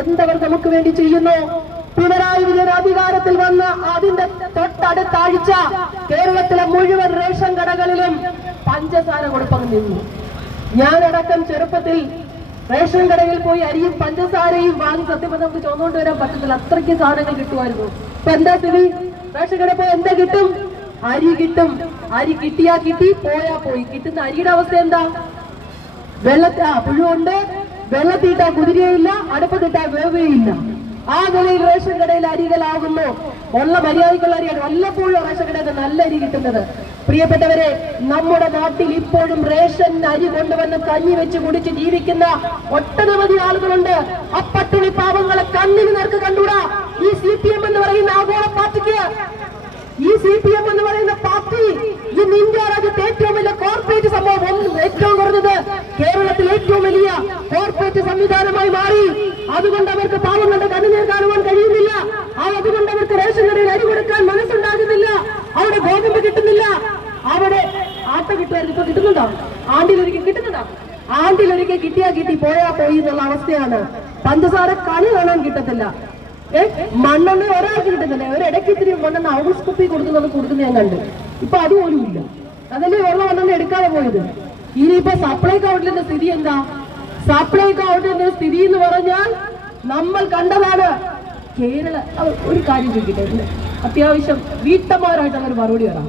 എന്തവർ നമുക്ക് വേണ്ടി ചെയ്യുന്നു? പിണറായി വിജയൻ അധികാരത്തിൽ വന്ന് അതിന്റെ തൊട്ടടുത്ത ആഴ്ച കേരളത്തിലെ മുഴുവൻ റേഷൻ കടകളിലും പഞ്ചസാര കൊടുപ്പങ്ങ് നിന്നു. ഞാനടക്കം ചെറുപ്പത്തിൽ റേഷൻ കടയിൽ പോയി അരിയും പഞ്ചസാരയും വാങ്ങി സത്യം നമുക്ക് ചുമന്നുകൊണ്ട് വരാൻ പറ്റത്തില്ല, അത്രയ്ക്ക് സാധനങ്ങൾ കിട്ടുമായിരുന്നു. ഇപ്പൊ എന്താ സ്ഥിതി? റേഷൻ കടയിൽ പോയി എന്താ കിട്ടും? അരി കിട്ടും. അരി കിട്ടിയാ കിട്ടി, പോയാ പോയി. കിട്ടുന്ന അരിയുടെ അവസ്ഥ എന്താ? പുഴുണ്ട്, വെള്ളത്തിട്ടാ കുതിരയില്ല, അടുപ്പത്തിട്ടാ വേവുകയില്ല. ആ നിലയിൽ റേഷൻ കടയിൽ അരികളാകുന്നു. ഉള്ള മര്യാദക്കുള്ള അരിയാണ് വല്ലപ്പോഴും റേഷൻ കടയിൽ നല്ല അരി കിട്ടുന്നത്. പ്രിയപ്പെട്ടവരെ, നമ്മുടെ നാട്ടിൽ ഇപ്പോഴും റേഷൻ അരി കൊണ്ടുവന്ന് കഞ്ഞി വെച്ച് കുടിച്ച് ജീവിക്കുന്ന ഒട്ടനവധി ആളുകളുണ്ട്. ആ പട്ടിണി പാവങ്ങളെ കണ്ണിന് നേർക്ക് കണ്ടൂടാ. ഈ CPM എന്ന് പറയുന്ന ആഗോള പാർട്ടിക്ക്, ഈ CPM എന്ന് പറയുന്ന പാർട്ടി ഇന്ന് ഇന്ത്യ രാജ്യത്തെ ഏറ്റവും വലിയ കോർപ്പറേറ്റ് സംഭവം, ഏറ്റവും കുറഞ്ഞത് കേരളത്തിൽ ഏറ്റവും വലിയ കോർപ്പറേറ്റ് സംവിധാനമായി മാറി. അതുകൊണ്ട് അവർക്ക് പാവങ്ങളുടെ കണ്ണുനീർ കാണുവാൻ കഴിയുന്നില്ല. അതുകൊണ്ട് അവർക്ക് റേഷൻ കടയിൽ അരി കൊടുക്കാൻ മനസ്സുണ്ടാകുന്നില്ല. അവിടെ ഗോതമ്പ് കിട്ടുന്നില്ല, അവിടെ ആട്ട കിട്ടുമായിരുന്നു. ഇപ്പൊ കിട്ടുന്നുണ്ടോ? ആണ്ടിലൊരിക്കൽ കിട്ടുന്നുണ്ടോ? ആണ്ടിലൊരിക്കൽ കിട്ടിയാ കിട്ടി, പോയാ പോയി എന്നുള്ള അവസ്ഥയാണ്. പഞ്ചസാര കണി കാണാൻ കിട്ടത്തില്ല. മണ്ണെണ്ണ ഒരാൾക്ക് കിട്ടുന്നില്ല. ഒരിടയ്ക്ക് ഇത്തിരി മണ്ണെണ്ണ ഔസ് കുപ്പി കൊടുക്കുന്നത് ഞാൻ കണ്ടു. ഇപ്പൊ അതുപോലും ഇല്ല. അതല്ലേ ഉള്ള മണ്ണെണ്ണ എടുക്കാതെ പോയത്. ഇനിയിപ്പോ സപ്ലൈകോ ഔട്ട്ലെറ്റിന്റെ സ്ഥിതി എന്താ? സപ്ലൈകോ ഔട്ട്ലെറ്റിന്റെ സ്ഥിതി എന്ന് പറഞ്ഞാൽ നമ്മൾ കണ്ടതാണ്. കേരള ഒരു കാര്യം ചോദിക്കട്ടെ, അത്യാവശ്യം വീട്ടമ്മമാരായിട്ട് അങ്ങനെ മറുപടി വരാം.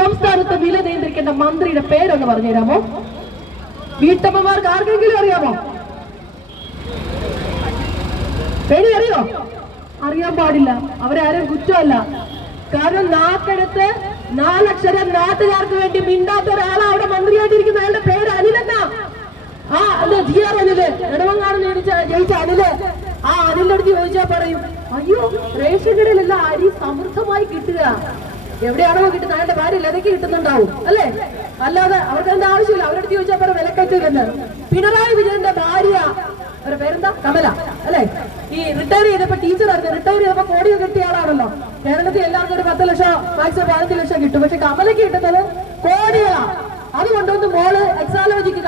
സംസ്ഥാനത്ത് വില നിയന്ത്രിക്കേണ്ട മന്ത്രിയുടെ പേരൊന്ന് പറഞ്ഞു തരാമോ? വീട്ടമ്മമാർക്ക് ആർക്കെങ്കിലും അറിയാമോ? പേര് അറിയോ? അറിയാൻ പാടില്ല. അവരാരും കുറ്റമല്ല. കാരണം നാക്കെടുത്ത് 4 അക്ഷരം നാട്ടുകാർക്ക് വേണ്ടി മിണ്ടാത്ത ഒരാളാണ് അവിടെ മന്ത്രിയായിട്ടിരിക്കുന്ന. അയാളുടെ പേര് അനിലെന്നാ. GR അനില്, നെടുമങ്ങാട് ജയിച്ച അനില്. ആ അനിലിന്റെ അടുത്ത് ചോദിച്ചാൽ പറയും, അയ്യോ റേഷൻ കടയിലെല്ലാം അരി സമൃദ്ധമായി കിട്ടുക. എവിടെയാണോ കിട്ടുന്നത്? അയാളുടെ ഭാര്യ ലതയ്ക്ക് കിട്ടുന്നുണ്ടാവും അല്ലേ? അല്ലാതെ അവർക്ക് എന്താ ആവശ്യമില്ല. അവരുടെ അടുത്ത് ചോദിച്ചാൽ പറയും വിലക്കയറ്റില്ലെന്ന്. പിണറായി വിജയന്റെ ഭാര്യ, അവരുടെ പേരെന്താ? കമല അല്ലെ? ഈ റിട്ടയർ ചെയ്തപ്പോ ടീച്ചറായിരുന്നു. റിട്ടയർ ചെയ്തപ്പോ കോടികൾ കിട്ടിയ ആളാണല്ലോ. കേരളത്തിൽ എല്ലാവർക്കും ഒരു 10 ലക്ഷം, മാക്സിമം 15 ലക്ഷം കിട്ടും. പക്ഷെ കമലയ്ക്ക് കിട്ടുന്നത് കോടികളാ. അതുകൊണ്ടൊന്ന് മോള് എക്സാലോജിക്ക്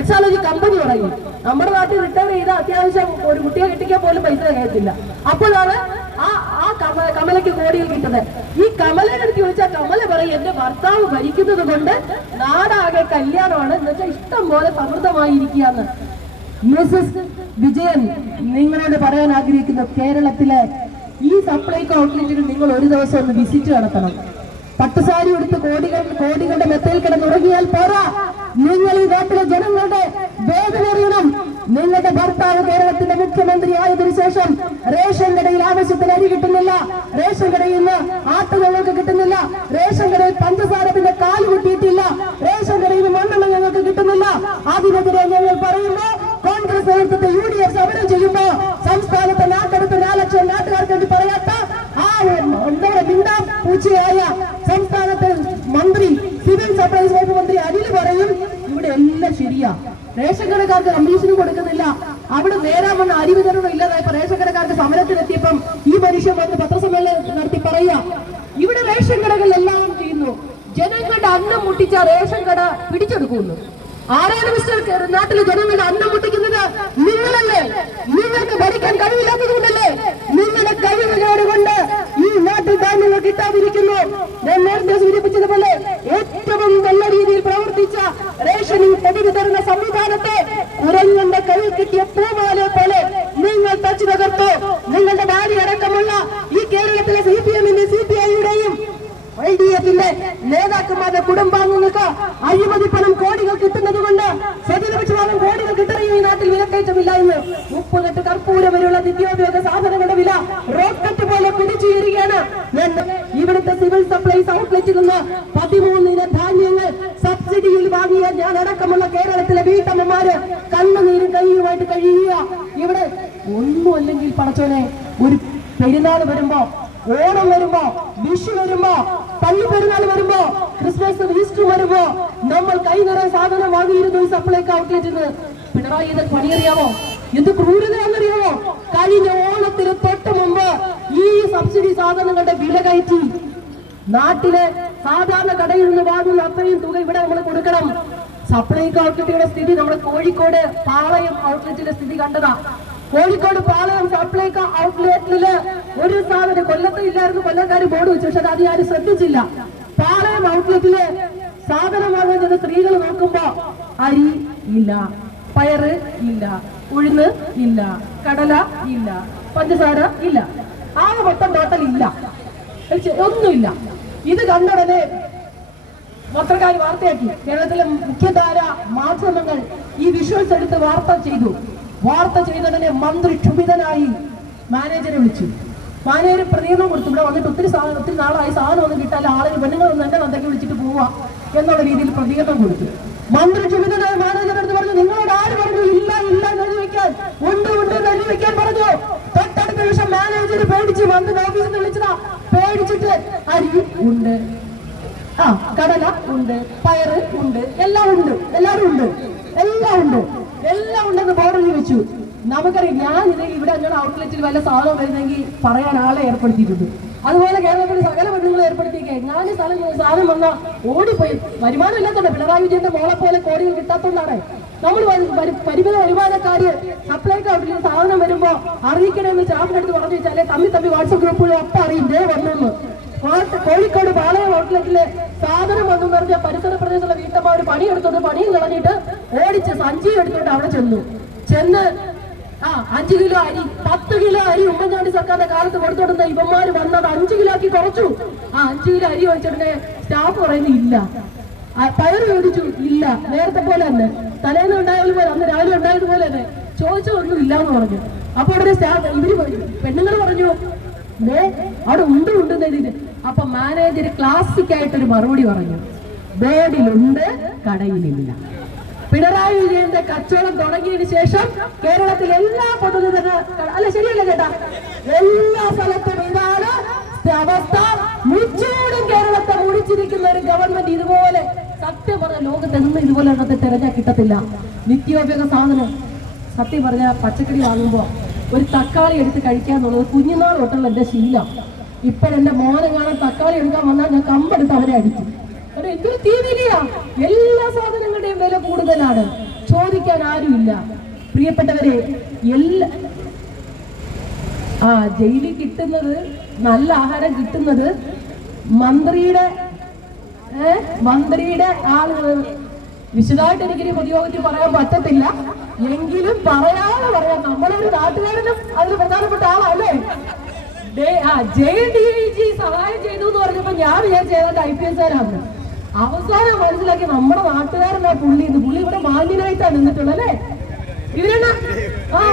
എക്സാലോജി കമ്പനി തുടങ്ങി. നമ്മുടെ നാട്ടിൽ റിട്ടയർ ചെയ്ത അത്യാവശ്യം ഒരു കുട്ടിയെ കിട്ടിക്കാൻ പോലും പൈസ കഴിയത്തില്ല. അപ്പോഴാണ് ആ കമലയ്ക്ക് കോടികൾ കിട്ടുന്നത്. ഈ കമലയുടെ അടുത്ത് ചോദിച്ചാൽ കമല പറയും, എന്റെ ഭർത്താവ് ഭരിക്കുന്നത് കൊണ്ട് നാടാകെ കല്യാണമാണ്, എന്ന് വെച്ചാൽ ഇഷ്ടം പോലെ സമൃദ്ധമായിരിക്കുകയാണ്. മിസസ് വിജയൻ, നിങ്ങളോട് പറയാൻ ആഗ്രഹിക്കുന്ന കേരളത്തിലെ ഈ സപ്ലൈകോ ഔട്ട്ലെറ്റിൽ നിങ്ങൾ ഒരു ദിവസം ഒന്ന് വിസിറ്റ് നടത്തണം. പട്ടുസാരി എടുത്ത് കോടികളുടെ മെത്തയിൽ കിടന്നുറങ്ങിയാൽ പോരാ. നിങ്ങൾ ഈ നാട്ടിലെ ജനങ്ങളുടെ വേദന അറിയണം. നിങ്ങളുടെ ഭർത്താവ് കേരളത്തിന്റെ മുഖ്യമന്ത്രി ആയതിനു ശേഷം റേഷൻ കടയിൽ ആവശ്യത്തിന് അരി കിട്ടുന്നില്ല, റേഷൻ കടയിൽ നിന്ന് ആട്ടുകൾക്ക് കിട്ടുന്നില്ല, റേഷൻ കടയിൽ പഞ്ചസാരത്തിന്റെ കാല് കിട്ടിയിട്ടില്ല, റേഷൻ കടയിൽ മണ്ണെണ്ണ ഞങ്ങൾക്ക് കിട്ടുന്നില്ല. അതിനെതിരെ ഞങ്ങൾ പറയുമ്പോ കോൺഗ്രസ് നേതൃത്വത്തെ UDF സമരം ചെയ്യുമ്പോ സംസ്ഥാനത്തെ നാട്ടെടുത്ത് 4 ലക്ഷം നാട്ടുകാർക്ക് വേണ്ടി പറയാത്ത ആ മിണ്ടാ പൂച്ചയായ സംസ്ഥാനത്തെ മന്ത്രി, സിവിൽ സപ്ലൈസ് വകുപ്പ് മന്ത്രി അനില് പറയും, ഇവിടെ എല്ലാം ശരിയാ, റേഷൻ കടക്കാർക്ക് കമ്മീഷനും കൊടുക്കുന്നില്ല, അവിടെ നേരാൻ വന്ന അരി വിതരണം ഇല്ലാതായപ്പോ റേഷൻ കടക്കാർക്ക് സമരത്തിനെത്തിയപ്പം ഈ മനുഷ്യൻ വന്ന് പത്രസമ്മേളനം നടത്തി പറയുക, ഇവിടെ റേഷൻ കടകൾ എല്ലാം ചെയ്യുന്നു, ജനങ്ങളുടെ അന്നം മുട്ടിച്ച റേഷൻ കട പിടിച്ചെടുക്കുന്നു. ആരാണ് മിസ്റ്റർ നാട്ടിലെ ജനങ്ങളുടെ അന്നം മുട്ടിക്കുന്നത്? നിങ്ങളല്ലേ? നിങ്ങൾക്ക് ഭരിക്കാൻ കഴിവില്ലാത്തത് കൊണ്ടല്ലേ? നിങ്ങളുടെ കഴിവുകളോട് കൊണ്ട് ഈ നാട്ടിൽ ധാന്യങ്ങൾ കിട്ടാതിരിക്കുന്നു. ഞാൻ നേരത്തെ സൂചിപ്പിച്ചതുപോലെ ഏറ്റവും നല്ല രീതിയിൽ പ്രവർത്തിച്ച റേഷനിങ് പൊടി വിതരണ സംവിധാനത്തെ കുരങ്ങന്റെ കയ്യിൽ കിട്ടിയ പൂമാലെ പോലെ നിങ്ങൾ തച്ചു തകർത്തു. നിങ്ങളുടെ ഭാര്യ അടക്കമുള്ള ഈ കേരളത്തിലെ CPM-ന്റെ CPI-യുടെയും LDF-ന്റെ നേതാക്കന്മാരുടെ കുടുംബാംഗങ്ങൾക്ക് അഴിമതി പണം കോടികൾ കിട്ടുന്നത് കൊണ്ട് സ്വജനപക്ഷപാതം കോടികൾ കിട്ടുകയും ഈ നാട്ടിൽ വിലക്കയറ്റമില്ല എന്ന് 38 കർപ്പൂരം വരെയുള്ള നിത്യോപയോഗ സാധനങ്ങളുടെ വില റോക്കറ്റ് പോലെ കുതിച്ചുയരുകയാണ്. ഇവിടുത്തെ സിവിൽ സപ്ലൈസ് ഔട്ട്ലെറ്റിൽ നിന്ന് 13 ഇന ധാന്യങ്ങൾ സബ്സിഡിയിൽ വാങ്ങിയ ഞാൻ അടക്കമുള്ള കേരളത്തിലെ വീട്ടമ്മമാര് കണ്ണുനീരും കയ്യുമായിട്ട് കഴിയുക. ഇവിടെ ഒന്നും അല്ലെങ്കിൽ പടച്ചോനെ, ഒരു പെരുന്നാൾ വരുമ്പോ, ഓണം വരുമ്പോ, വിഷു വരുമ്പോ, പള്ളി പെരുന്നാൾ വരുമ്പോ, ക്രിസ്മസ് ഈസ്റ്റർ വരുമ്പോ നമ്മൾ കൈ നിറയെ സാധനം വാങ്ങിയിരുന്നു ഈ സപ്ലൈകോ ഔട്ട്ലെറ്റിന്. പിണറായി ഇത് പണിയറിയാമോ? എന്ത് ക്രൂരതയാണെന്നറിയാമോ? കഴിഞ്ഞ ഓണത്തിന് തൊട്ട് മുമ്പ് ഈ സബ്സിഡി സാധനങ്ങളുടെ വില കയറ്റി. നാട്ടിലെ സാധാരണ കടയിൽ നിന്ന് വാങ്ങുന്ന അത്രയും തുക ഇവിടെ നമ്മൾ കൊടുക്കണം. സപ്ലൈകോ ഔട്ട്ലെറ്റുകളുടെ സ്ഥിതി നമ്മുടെ കോഴിക്കോട് പാളയം ഔട്ട്ലെറ്റിന്റെ സ്ഥിതി കണ്ടതാ. കോഴിക്കോട് പാളയം സപ്ലൈകോ ഔട്ട്ലെറ്റില് ഒരു സാധനം കൊല്ലത്ത് ഇല്ലായിരുന്നു, കൊല്ലക്കാർ ബോർഡ് വെച്ചു, പക്ഷെ അത് ആരും ശ്രദ്ധിച്ചില്ല. പാളയം ഔട്ട്ലെറ്റില് സാധനം വാങ്ങാൻ ചെന്ന് സ്ത്രീകൾ നോക്കുമ്പോ അരി ഇല്ല, പയറ് ഇല്ല, ഉഴുന്ന് ഇല്ല, കടല ഇല്ല, പഞ്ചസാര ഇല്ല, ആകെ മൊത്തം ടോട്ടൽ ഇല്ല, ഒന്നുമില്ല. ഇത് കണ്ടുടനെ പത്രക്കാർ വാർത്തയാക്കി. കേരളത്തിലെ മുഖ്യധാര മാധ്യമങ്ങൾ ഈ വിഷ്വൽസ് എടുത്ത് വാർത്ത ചെയ്തു. വാർത്ത ചെയ്തതിനെ മന്ത്രി ക്ഷുഭിതനായി മാനേജറെ വിളിച്ചു. മാനേജർ പ്രതികരണം കൊടുത്തു. ഇവിടെ വന്നിട്ട് ഒത്തിരി നാളായി സാധനം ഒന്നും കിട്ടാൻ ആളുകൾ പെണ്ണുങ്ങളൊന്നും എന്നെ നന്ദയ്ക്ക് വിളിച്ചിട്ട് പോവാ എന്നുള്ള രീതിയിൽ പ്രതികരണം കൊടുത്തു. മന്ത്രി ക്ഷുഭിതനായ മാനേജർ എടുത്ത് പറഞ്ഞു, നിങ്ങളോട് ആര് പറഞ്ഞു ഇല്ല ഇല്ല എഴുതി വെക്കാൻ? ഉണ്ട് ഉണ്ട് എഴുതി വെക്കാൻ പറഞ്ഞു. തൊട്ടടുത്ത നിമിഷം മാനേജർ പേടിച്ച് മന്ത്രി ഓഫീസിൽ നിന്ന് വിളിച്ചതാ. പേടിച്ചിട്ട് അരി ഉണ്ട്, കടല ഉണ്ട്, പയറ് ഉണ്ട്, എല്ലാം ഉണ്ട്, എല്ലാവരും ഉണ്ട്, എല്ലാം ഉണ്ട്, എല്ലാം ഉണ്ടെന്ന് ബോർഡിൽ വെച്ചു. നമുക്കറിയാം, ഞാൻ ഇവിടെ അങ്ങനെ ഔട്ട്ലെറ്റിൽ വല്ല സാധനം വരുന്നെങ്കിൽ പറയാൻ ആളെ ഏർപ്പെടുത്തിയിട്ടുണ്ട്. അതുപോലെ കേരളത്തിൽ സകല പെണ്ണുങ്ങളെ ഏർപ്പെടുത്തിയിരിക്കുക. ഞാൻ സാധനം വന്നാൽ ഓടിപ്പോയി. വരുമാനം ഇല്ലാത്തതുകൊണ്ട്, പിണറായി വിജയന്റെ മോളെ പോലെ കോടികൾ കിട്ടാത്തതുകൊണ്ടാണ് നമ്മൾ പരിമിത വരുമാനക്കാര് സപ്ലൈകോ ഔട്ട്ലെറ്റിൽ സാധനം വരുമ്പോ അറിയിക്കണമെന്ന് സ്റ്റാഫിനടുത്ത് പറഞ്ഞു വെച്ചാലേ തമ്മി വാട്സ്ആപ്പ് ഗ്രൂപ്പുകൾ ഒപ്പം അറിയും ദേ വന്നു. കോഴിക്കോട് പാളയം ഔട്ട്ലെറ്റില് സാധനം വന്നു പറഞ്ഞ പരിസര പ്രദേശത്തുള്ള വീട്ടമ്മ ഒരു പണിയെടുത്തോണ്ട് പണിയും കളഞ്ഞിട്ട് ഓടിച്ച് സഞ്ചി എടുത്തോണ്ട് അവിടെ ചെന്ന് 5 കിലോ അരി 10 കിലോ അരി ഉമ്മൻചാണ്ടി സർക്കാരിന്റെ കാലത്ത് കൊടുത്തോടുന്ന ഇവന്മാര് വന്നത് 5 കിലോ ആക്കി കുറച്ചു. 5 കിലോ അരി വെച്ചിട്ടുണ്ടെ സ്റ്റാഫ് പറയുന്നത് ഇല്ല. പയർ ചോദിച്ചു, ഇല്ല, നേരത്തെ പോലെ തന്നെ തലേന്ന് ഉണ്ടായാലും പോലെ അന്ന് രാവിലെ ഉണ്ടായതുപോലെ തന്നെ ചോദിച്ചതൊന്നും ഇല്ല എന്ന് പറഞ്ഞു. അപ്പൊ ഉടനെ സ്റ്റാഫ് പെണ്ണുങ്ങൾ പറഞ്ഞു അവിടെ ഉണ്ട് എഴുതിയിട്ട്. അപ്പൊ മാനേജർ ക്ലാസിക് ആയിട്ടൊരു മറുപടി പറഞ്ഞു, ബോർഡിലുണ്ട്, കടയിലില്ല. പിണറായി വിജയന്റെ കച്ചവടം തുടങ്ങിയതിനു ശേഷം കേരളത്തിൽ എല്ലാ പൊതുജന അല്ല ശരിയല്ല ചേട്ടാ, എല്ലാ സ്ഥലത്തും ഇതാണ് അവസ്ഥ. മുച്ചൂടും കേരളത്തെ മുടിച്ചിരിക്കുന്ന ഒരു ഗവൺമെന്റ് ഇതുപോലെ സത്യം പറഞ്ഞ ലോകത്ത് എന്നും ഇതുപോലെ എണ്ണത്തെ തിരഞ്ഞാൽ കിട്ടത്തില്ല. നിത്യോപയോഗ സാധനം സത്യം പറഞ്ഞ പച്ചക്കറി വാങ്ങുമ്പോ ഒരു തക്കാളി എടുത്ത് കഴിക്കാന്നുള്ളത് കുഞ്ഞുനാൾ തൊട്ടുള്ള എന്റെ ശീലം. ഇപ്പോഴെന്റെ മോനെ കാണാൻ തക്കാളി എടുക്കാൻ വന്നാൽ ഞാൻ കമ്പെടുത്ത് അവരെ അടിക്കും. എന്തൊരു തീവിലിയാ, എല്ലാ സാധനങ്ങളുടെയും വില കൂടുതലാണ്, ചോദിക്കാൻ ആരുമില്ല. പ്രിയപ്പെട്ടവരെ, ജയിലിൽ കിട്ടുന്നത്, നല്ല ആഹാരം കിട്ടുന്നത് മന്ത്രിയുടെ ആളുകൾ. വിശദമായിട്ട് എനിക്കിനി പൊതുയോഗത്തിൽ പറയാൻ പറ്റത്തില്ല, എങ്കിലും പറയാം. നമ്മളൊരു നാട്ടുകാരനും അതിന് പ്രധാനപ്പെട്ട ആളല്ലേ. JDIG സഹായം ചെയ്തു എന്ന് പറഞ്ഞപ്പോ ഞാൻ വിചാരിച്ച ഏതാണ്ട് IPS-കാരാണ്. അവസാനം മനസ്സിലാക്കി നമ്മുടെ നാട്ടുകാരനാ പുള്ളി ഇവിടെ മാന്യനായിട്ടാണ് നിന്നിട്ടുള്ളത് അല്ലേ.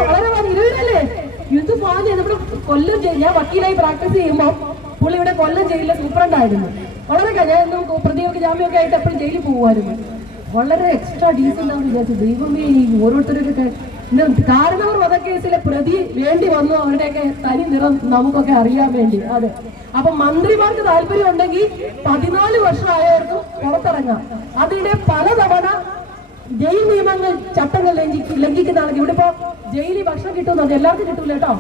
വളരെ ഇരുവരല്ലേ ഇത് മാന്യ. നമ്മുടെ കൊല്ലം ജയിൽ, ഞാൻ വക്കീലായി പ്രാക്ടീസ് ചെയ്യുമ്പോൾ പുള്ളി ഇവിടെ കൊല്ലം ജയിലിലെ സൂപ്രണ്ടായിരുന്നു. വളരെ ഞാൻ എന്നും പ്രതിയൊക്കെ ജാമ്യമൊക്കെ ആയിട്ട് എപ്പോഴും ജയിലിൽ പോകുമായിരുന്നു. വളരെ എക്സ്ട്രാ ഡീസൻ്റ് ആണെന്ന് വിചാരിച്ചു. ദൈവമേ, ഈ ഓരോരുത്തരൊക്കെ കാരണവർ വധക്കേസിലെ പ്രതി വേണ്ടി വന്നു, അവരുടെയൊക്കെ തനി നിറം നമുക്കൊക്കെ അറിയാൻ വേണ്ടി. അതെ, അപ്പൊ മന്ത്രിമാർക്ക് താല്പര്യം ഉണ്ടെങ്കിൽ 14 വർഷമായവർക്കും പുറത്തിറങ്ങാം. അതിനിടെ പലതവണ ജയിൽ നിയമങ്ങൾ ചട്ടങ്ങൾ ലംഘിക്കുന്നതാണെങ്കിൽ ഇവിടെ ഇപ്പോ ജയിലിൽ ഭക്ഷണം കിട്ടുമെന്ന് അത് എല്ലാവർക്കും കിട്ടൂല കേട്ടോ.